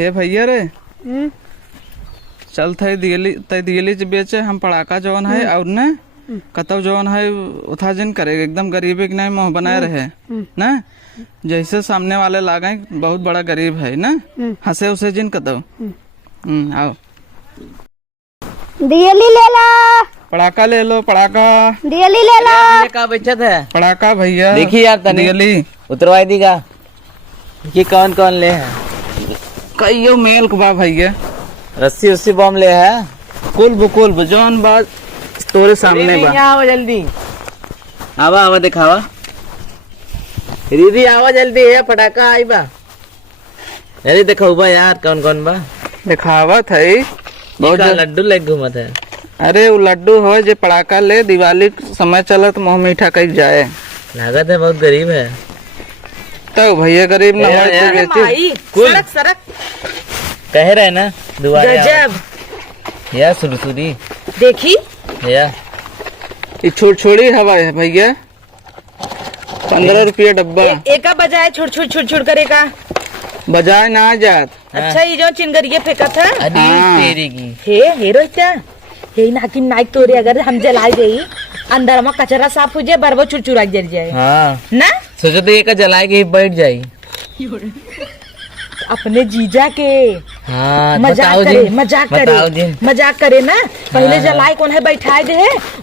हे भैया रे चल थे दियली बेचे हम पड़ाका जवन है और न कतव जवन है उथा जिन करे एकदम गरीबी के नहीं मुँह बनाए रहे न जैसे सामने वाले लागे बहुत बड़ा गरीब है न हंसे उसे जिन कतव आओ दियली ले ला, पड़ाका ले लो, पड़ाका दियली ले ला। का बचत है पड़ाका भैया देखिए यार तनी दियली उतरवाई दीगा ये कौन कौन ले है कईयो मेल के बा भैया रस्सी उस्सी बम ले है कुल बुकुल जौन बात तोरे सामने बा। आओ जल्दी आवा आवा दिखावा दीदी आवा जल्दी है पटाखा आई बा अरे देखो बा यार कौन कौन बा दिखावत है बहुत लड्डू लेके घूमत है अरे वो लड्डू हो जे पड़ाका ले दिवाली के समय चलत मुँह मीठा कहीं जाए लागत है बहुत गरीब है तो भैया गरीब न हो सड़क सड़क कह रहे ना दुआरे गजब या सुरसुरी देखी या ये छोड़ी हवा है भैया 15 रुपया डब्बा एका बजाय छोड़ छोड़ छोड़ छोड़ करे का बजाय ना जात अच्छा ये जो चिंगरिये फेंका था अरे हाँ। तेरी की हे रोहिता हे नाकिन नाइक तोरे अगर हम जलाई गई अंदर में कचरा साफ हो जाए बरबो चुरचुरा जल जाए हाँ ना सोचो तो एक जलाएगी बैठ जाई अपने जीजा के हाँ मजाक बताओ करे जी, मजाक बताओ करे जी। मजाक करे ना पहले जलाई कौन है बैठाए दे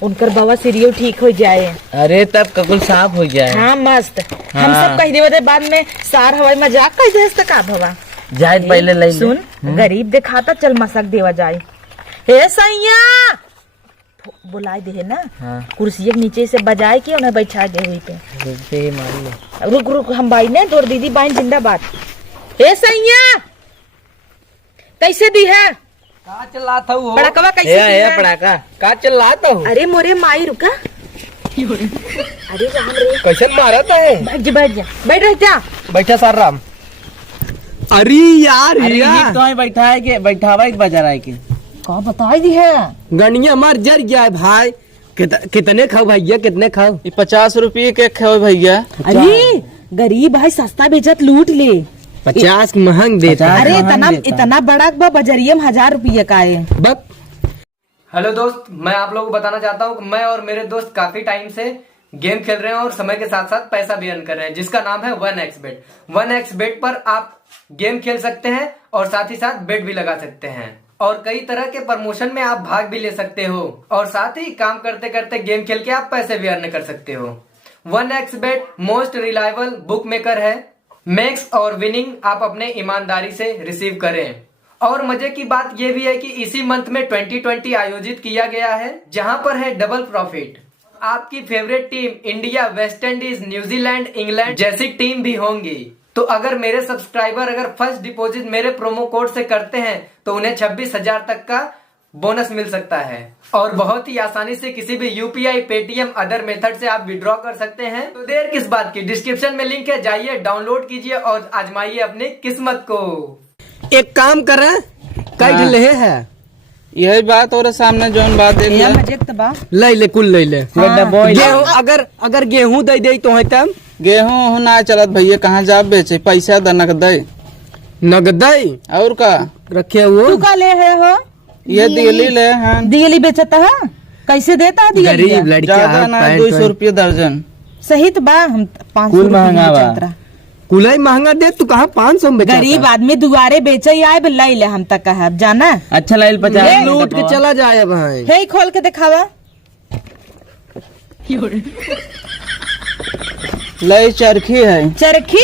उनकर बाबा सीरियो ठीक हो जाए अरे तब ककुल साफ हो जाए हाँ मस्त हम हाँ। सब कह दे बाद में सार हवाई मजाक कह दे का भवा जाए पहले ले सुन गरीब दिखाता चल मसक देवा जाए हे सैया बुलाए दे ना हाँ। कुर्सी के नीचे से बजाए के उन्हें बैठा दे हुई पे रुकते ही मार ले रुक रुक हम बाई ने तोर दीदी बाई जिंदाबाद हे सैया कैसे दी है का चलाता हूँ पड़कवा कैसे दी है है पड़ाका का चलाता हूँ अरे मोरे माई रुका अरे राम रे कैसे मारा है बैठ जा बैठ रह जा बैठा सार राम अरे यार अरे ये तो बैठा है के बैठावा एक बाजार आए के कहा बताई दी है गनिया मार जर गया है भाई। कितने खाओ भैया कितने खाओ? ये 50 रुपये के खाओ भैया। अरे गरीब भाई सस्ता बेचत लूट ले 50 महंग देता है। अरे इतना बड़ा बजरिये में 1000 रुपये का है बक हेलो दोस्त, मैं आप लोगों को बताना चाहता हूँ कि मैं और मेरे दोस्त काफी टाइम से गेम खेल रहे हैं और समय के साथ साथ पैसा भी अर्न कर रहे हैं, जिसका नाम है 1xbet। 1xbet पर आप गेम खेल सकते हैं और साथ ही साथ बेट भी लगा सकते हैं और कई तरह के प्रमोशन में आप भाग भी ले सकते हो और साथ ही काम करते करते गेम खेल के आप पैसे भी अर्न कर सकते हो। 1xbet most reliable book maker है। मैक्स और विनिंग आप अपने ईमानदारी से रिसीव करें। और मजे की बात यह भी है कि इसी मंथ में 2020 आयोजित किया गया है, जहां पर है डबल प्रॉफिट। आपकी favourite team India, West Indies, New Zealand, England जैसी टीम भी होंगी। तो अगर मेरे सब्सक्राइबर अगर फर्स्ट डिपॉजिट मेरे प्रोमो कोड से करते हैं तो उन्हें 26,000 तक का बोनस मिल सकता है और बहुत ही आसानी से किसी भी यूपीआई, पेटीएम, अदर मेथड से आप विड्रॉ कर सकते हैं। तो देर किस बात की, डिस्क्रिप्शन में लिंक है, जाइए डाउनलोड कीजिए और आजमाइए अपनी किस्मत को। एक काम कर कई ले है यही बात और सामने जौन बात देख ले। मजे तबा ले ले कुल ले ले गेहूं अगर गेहूं दे दे तो है तब गेहूं ना चलत भैया, कहाँ जा बेचे, पैसा द नगद और का रखे हुए तू का ले है हो ये दियली ले हैं, दियली बेचता है कैसे देता है दियली गरीब लड़कियां ज्यादा ना 200 रुपये दर्जन। सही तो बा हम 500 कुल महंगा बा। कुलाई महंगा दे तू कहा 500 में बेचा गरीब आदमी दुआरे बेचे आए ले ले हम तक कहा जाना अच्छा लाइल 50 लूट के चला जाए भाई। हे खोल के दिखावा ले चरखी है चरखी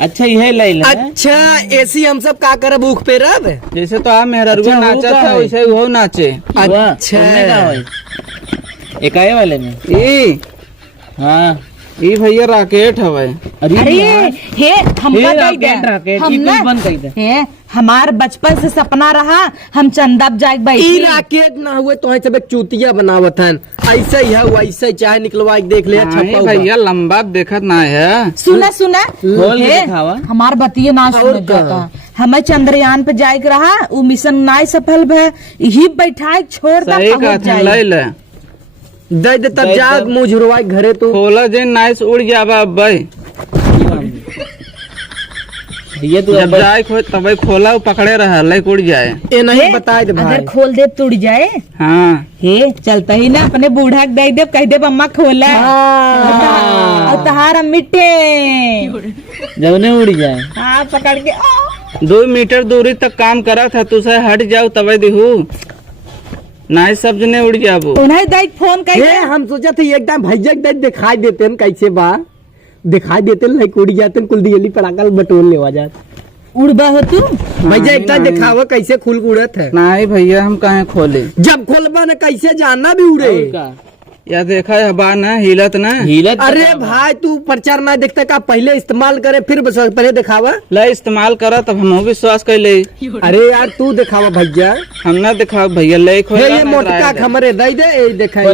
अच्छा यह लाइल अच्छा ऐसी हम सब का करब ऊख पे रब। जैसे तो आप मेहररुआ अच्छा, वो नाचा का था है? वैसे वो नाचे। अच्छा इकाई वाले में ई हाँ ई भैया राकेट हवे। अरे हे हमका कह दे राकेट हम ई ना कुछ बंद कर दे हे हमार बचपन से सपना रहा हम चंदा जाए ई बैठी राकेट ना हुए तो है सब एक चूतिया बनावत हन। ऐसे ही है वैसे ही चाहे निकलवा के देख ले नहीं छप्पा भैया लंबा देखत ना है। सुना सुना खोल के हे, दिखावा। हमार बतिये ना सुन और का? जाता हमें चंद्रयान पे जाए के रहा वो मिशन ना सफल भे यही बैठाए छोड़ दा सही पहुंच कहते हैं, ले जाए ले दे दे तब जा मुंह झुरवा के घरे तो खोला जे नाइस उड़ जावा अब भाई। ये तू जब जाए तब खोला पकड़े रहा लाइक उड़ जाए। ए नहीं बताए दे भाई। अगर खोल दे टूट जाए। हाँ हे चलता ही ना अपने बूढ़ा के दे दे, कह दे अम्मा खोला और तहार मिट्टे जब नहीं उड़ जाए। हाँ पकड़ के 2 मीटर दूरी तक काम करा था, तुझे हट जाओ तब दिहू नहीं सब जने उड़ जाबो। उन्हें दाई फोन कर ये हम सोचा थे एकदम भैया के दिखाई देते हैं कैसे बा, दिखाई देते हैं लाइक उड़ जाते हैं, कुल दियली पड़ाका बटोर लेवा जाते। उड़बा हो तू भैया एक दिखावा कैसे खुल उड़त है। नहीं भैया हम कहाँ खोले, जब खोलबा ना कैसे जानना भी उड़े। या देखा है बा ना हिलत ना हिलत। अरे भाई तू प्रचार ना देखता का, पहले इस्तेमाल करे फिर पहले दिखावा। ला इस्तेमाल करा तब हम विश्वास कर ले। अरे यार तू दिखावा भैया, हम ना दिखा भैया ले ये मोटका खमरे दे दे दिखाई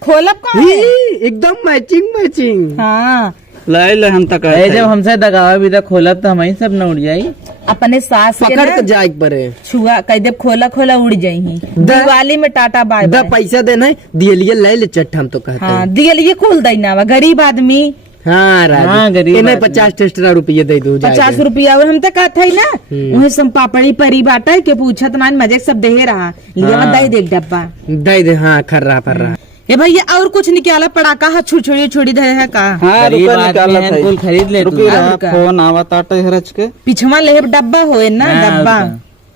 खोलब कौन है? एकदम मैचिंग। हाँ ले हम तक जब हमसे दगावा भी तक खोला तो हम सब न उड़ जाये। अपने सास के पकड़ ना के जाए परे छुआ कह दे खोला खोला उड़ जाई। दिवाली में टाटा बाय द बाय। पैसा देना दिए ले ले चट हम तो कहते हाँ हैं। दिए खोल दई ना गरीब आदमी। हाँ राजू, हाँ, गरीब इन्हें आदमी। 50 एक्स्ट्रा रुपये दे दो 50 रुपया और हम तो कहते है ना वही सब पापड़ी परी बाटा के पूछत मान मजे सब दे रहा लिया मत दे एक डब्बा दे दे। हाँ खर रहा पर रहा। ये भैया और कुछ निकाला पड़ाका है छोड़ी दे है का। हाँ गरीब रुपया निकाला आदमी है, कुल खरीद ले तू। रुपया रहा, रुका। फोन आवत आटे रच के। पिछवा ले डब्बा होए ना हाँ, डब्बा।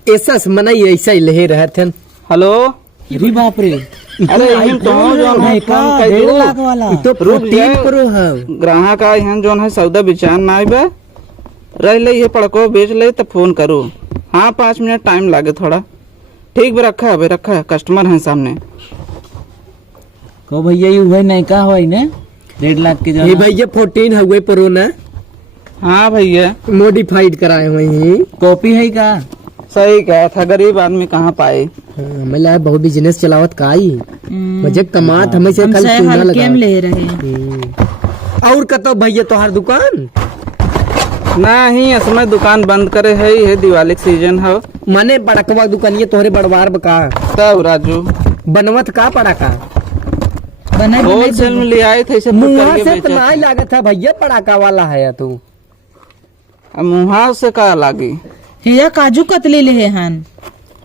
ऐसा मनाई ऐसा ही ले रहे थे। हेलो अरे बाप रे, अरे यही तो जो है फोन कर 1.5 दो। लाख वाला। ये तो रुक प्रोटीन जाए। प्रो है। ग्राहक आए हैं जो है सौदा बिचार ना आए बा रह ले ये पड़को बेच ले तो फोन करो। हाँ 5 मिनट टाइम लागे थोड़ा। ठीक भी रखा है रखा, कस्टमर है सामने। को भैया ये हुए नहीं का हुआ ने 1.5 लाख के जो ये भैया 14 हुए प्रो ना, हाँ भैया मॉडिफाइड कराए हुए हैं। कॉपी है का। सही कहा था, गरीब आदमी कहाँ पाए। हमें बहुत बिजनेस चलावत काई मजे कमात हमें से कल हमसे चूना हल्के में लगा। ले रहे। और कतो भैया तोहार दुकान नहीं असमय दुकान बंद करे है, ये दिवाली के सीजन है। माने पड़कवा दुकानिए तोहरे बड़वार बका तब राजू बनवत का पड़ाका बना होलसेल में ले आए थे, इसे मुँह से तो नहीं लागत है भैया पड़ाका वाला है तू। मुहा से का लागी। हिया काजू कतली ले हन।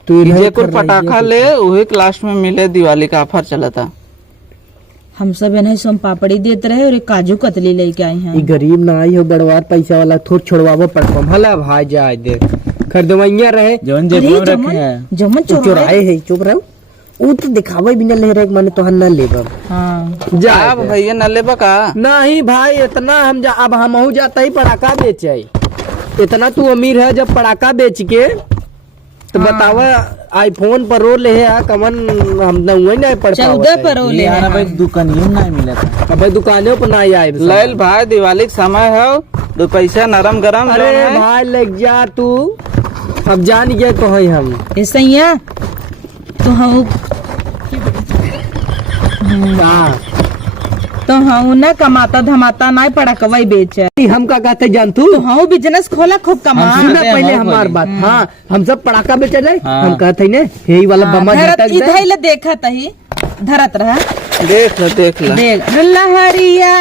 तू जे कुल पटाखा ले वही लास्ट में मिले, दिवाली का ऑफर चला था। हम सब इन्हें सोम पापड़ी देते रहे और एक काजू कतली लेके आए हैं। ये गरीब ना आई हो बड़वार पैसा वाला थोड़ छोड़वावो पड़को भला भाई जाए दे खरीदवैया रहे जौन अरे जेब में रखे हैं। जमन चोराए। चुराए है चुप रहो। ऊ तो दिखावे बिना ले रहे माने तोहर न लेबब हाँ जा अब भैया न लेबा का। नहीं भाई इतना हम जा अब हमहू जाता ही पड़ाका बेचे। इतना तू अमीर है जब पड़ाका बेच के तो बतावा आईफोन प्रो ले है कमन हम न वही नहीं पड़ 14 प्रो ले यार हैं। भाई दुकानियों में नहीं मिला था। अब दुकानों पर ना आए लैल भाई दिवाली का समय है, 2 पैसा नरम गरम अरे जौन है। भाई लग जा तू अब जान गए तो है हम ऐसा ही है तो हम हाँ। तो हम ना कमाता धमाता नहीं पड़कवाई बेचे। हम का कहते जान तू तो हम बिजनेस खोला खूब कमा। हम सुना कहते हैं पहले हम हमार खोले। बात। हाँ हम सब पड़ाका बेचे जाए हाँ। हम कहते ने यही वाला बम्मा झटक दे। इधर ले देखा तही धरत रहा देख ला देख ला। देख लहरिया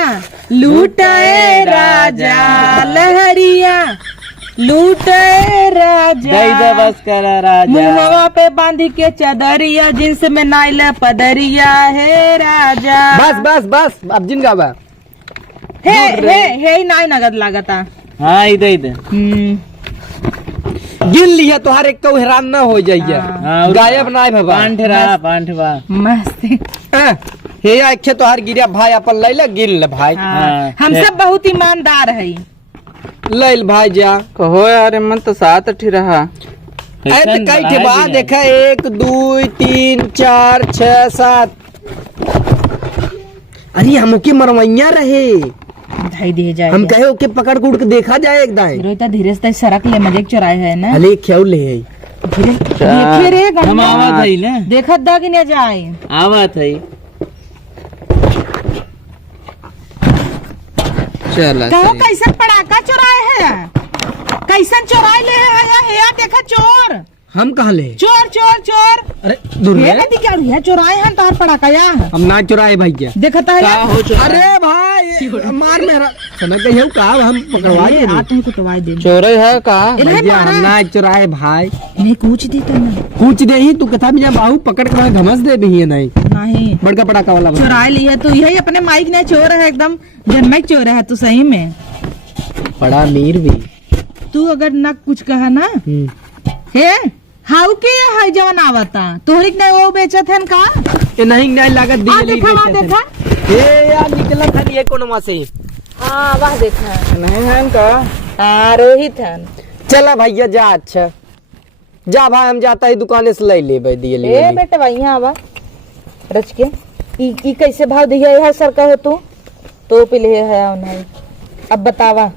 लूटे राजा लहरिया लूटे राजा। दई दे बस करा राजा। मुहवा पे बांध के चदरिया जिन्स में नाइला पदरिया है राजा। बस बस बस अब जिन गावा हे नाई नगद लागता। हाँ इधर गिन लिया तोहार एक तो हैरान ना हो जाइए हाँ, गायब ना भगवान पांठवा मस्त। हे आखे तोहार गिरिया भाई अपन लैला गिन ले भाई हाँ। हम सब बहुत ईमानदार है। लैल भाई जा कहो यार मन तो 7 ठी रहा। ऐसे कई के बाद देखा 1 2 3 4 6 7। अरे हम के मरवैया रहे धाई दे जाए हम कहे ओके पकड़ कुड़ के देखा जाए एकदम रोता धीरे से सड़क ले मजे चुराए है ना। अरे क्यों ले देखे रे हम आवा थई ना। देखत दा कि न जाए। आवा थई चला कहो कैसन पड़ाका चुराए है कैसन चुराए ले है या देखा चोर। हम कहाँ ले? चोर चोर चोर अरे दूर ये रे। नदी क्या है चुराए हैं तार पड़ाका या हम ना चुराए भैया। देखता है अरे भाई मार मेरा सुना कहियो का हम पकड़वा ये दे आ तुम कुटवाई दे चोरे है का इन्हें भैया मारा हम ना चुराए भाई। इन्हें पूछ दी तुमने पूछ दे ही तू कथा बिना बाहू पकड़ के घमस दे भी है नहीं नहीं बड़का पटाखा वाला भाई। चुराए लिए तो यही अपने माइक ने चोर है एकदम जन्मक चोर है तू सही में बड़ा अमीर भी। तू अगर ना कुछ कहा ना हे हाउ के है जवन आवता तोहरी ने वो बेचत है का ये नहीं लागत आ देखा वहाँ देखा ए यार निकला था ये कोनवा से। हाँ वाह देखा नहीं है का हाँ रोहित है चला भैया जा। अच्छा जा भाई हम जाता ही दुकान से ले ले भाई दिए ए बेटा भाई यहाँ आवा रच के ई कैसे भाव दिया है सर का हो तू तो पिले है नहीं अब बतावा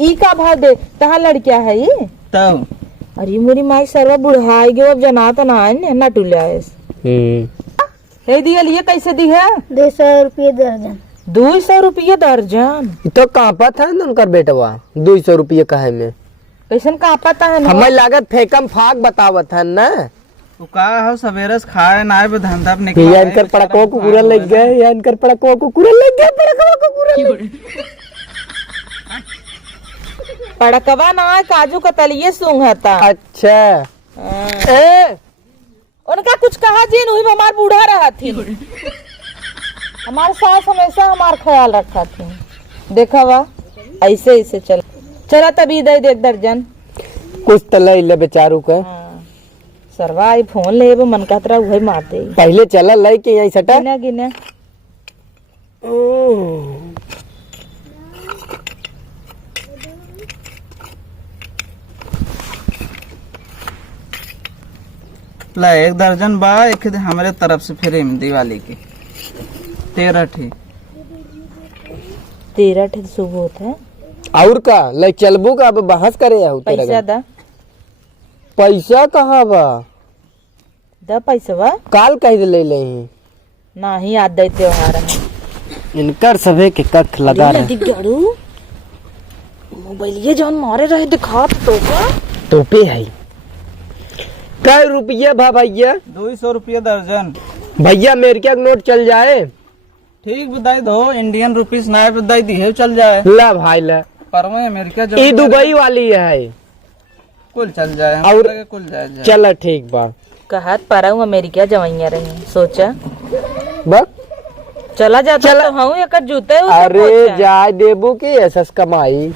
ई का भाव दे कहा लड़किया है ये तब अरे मोरी माई सर्वा बुढ़ाई गयो अब जना तो ना टूलिया हे दिया लिए कैसे दी है 200 रुपये दर्जन 200 रुपये दर्जन तो कहाँ था न उनकर बेटवा 200 रुपये कहे में कैसन का पता है हमें लागत फेकम फाक बतावत है न। तो का हो सवेरे से खाए ना आए धंधा पे ये निकल इनकर पड़कों को पूरा लग गया ये इनकर पड़कों को पूरा लग गया पड़कों को पूरा लग गया। पड़कवा ना काजू कतलिए सूंघता अच्छा ए उनका कुछ कहा जी नहीं हमार बूढ़ा रहा थी हमारे सास हमेशा हमार ख्याल रखा थी देखा वा ऐसे ऐसे चला तभी दे देख दर्जन कुछ तो ले ले बेचारू का। सरवा आई फोन ले वो मन का तरह वही मार दे पहले चला ले के यहीं सटा गिना गिना ला 1 दर्जन बा एक हमारे तरफ से फ्री में दिवाली की 13 ठी 13 ठे शुभ होता है और का ले चलबू का अब बहस करे या पैसा दा पैसा कहाँ बा दा पैसा वा काल कह ले ले ना ही याद दे त्योहार में इनकर सभे के कख लगा रहे गाड़ू मोबाइल ये जौन मारे रहे दिखा तो का टोपे है कई रुपये भा भैया 200 रुपये दर्जन भैया अमेरिका का नोट चल जाए ठीक बधाई दो इंडियन रुपीस ना बधाई दी है चल जाए ला भाई ला पर मैं अमेरिका जो ये दुबई वाली है कुल चल जाए हम और- लगे कुल जाए चला ठीक बा कहत पारा हूँ अमेरिका जवाइया रही सोचा बस चला जाता चला। तो हूँ एक जूते अरे जाए देबू की ऐसा कमाई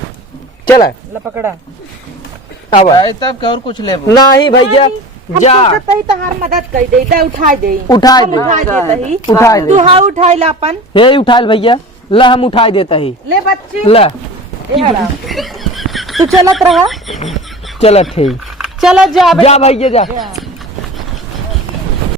चला पकड़ा अब जाए तब क्या और कुछ ले नहीं भैया जा ही तहार मदद कर दे ता उठा दे उठा हम दे उठा देता ही उठा दे तू हाँ उठाई ला अपन हे उठा ले भैया ला हम उठा देता ही ले बच्ची ला ए हराम। तू चलत रहा चला ठीक चला जा जा भैया जा